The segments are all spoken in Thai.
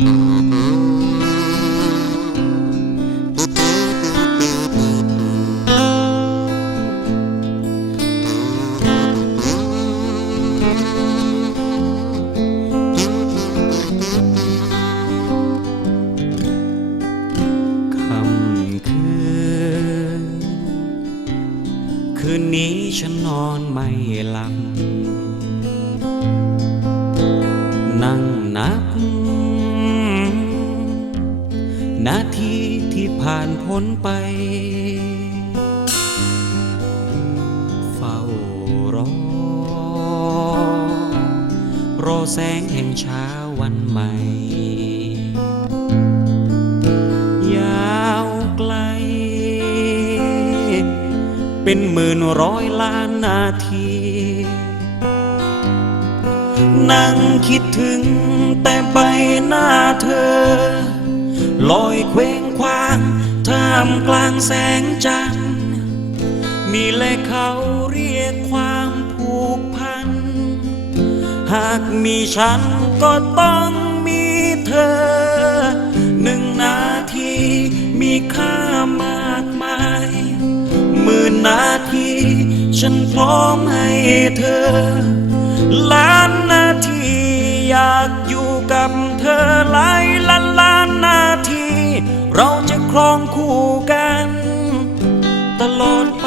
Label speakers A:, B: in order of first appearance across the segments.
A: คำคืนคืนนี้ฉันนอนไม่หลับ ที่ผ่านพ้นไป เฝ้ารอ รอแสงแห่งเช้าวันใหม่ ยาวไกล เป็นหมื่นร้อยล้านนาที นั่งคิดถึงแต่ใบหน้าเธอ ลอยเคว้งคว้างท่ามกลางแสงจันทร์นี่แหละเขาเรียกความผูกพัน หากมีฉันก็ต้องมีเธอ หนึ่งนาทีมีค่ามากมายหมื่นนาที ฉันพร้อมให้เธอ ล้านนาทีอยากอยู่กับเธอหลาย ครองคู่กัน ตลอดไป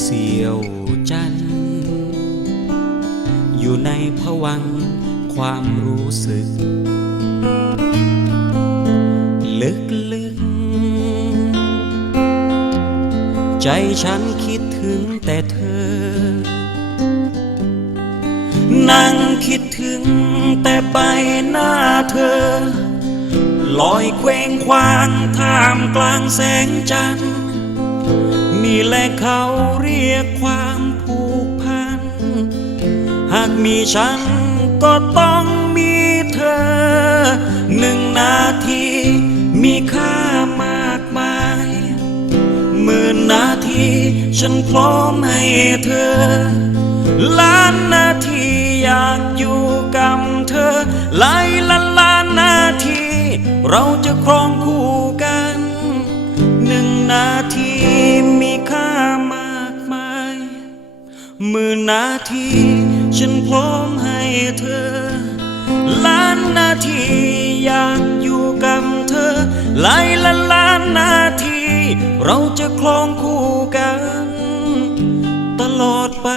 A: เสียวจันทร์อยู่ในผวังความรู้สึก ใจฉันคิดถึงแต่เธอ นั่งคิดถึงแต่ใบหน้าเธอ ลอยเคว้งคว้างท่ามกลางแสงจันทร์ นี่แหละเขาเรียกความผูกพัน หากมีฉันก็ต้องมีเธอ หนึ่งนาทีมีค่า มื่นนาที ฉันพร้อมให้เธอ ล้านนาทีอยากอยู่กับเธอหลายล้านล้านนาที เราจะครองคู่กัน หนึ่งนาทีมีค่ามากมายหมื่นนาที ฉันพร้อมให้เธอ ล้านนาทีอยากอยู่กับเธอหลายล้านล้านนาที เราจะคลองคู่กัน ตลอดไป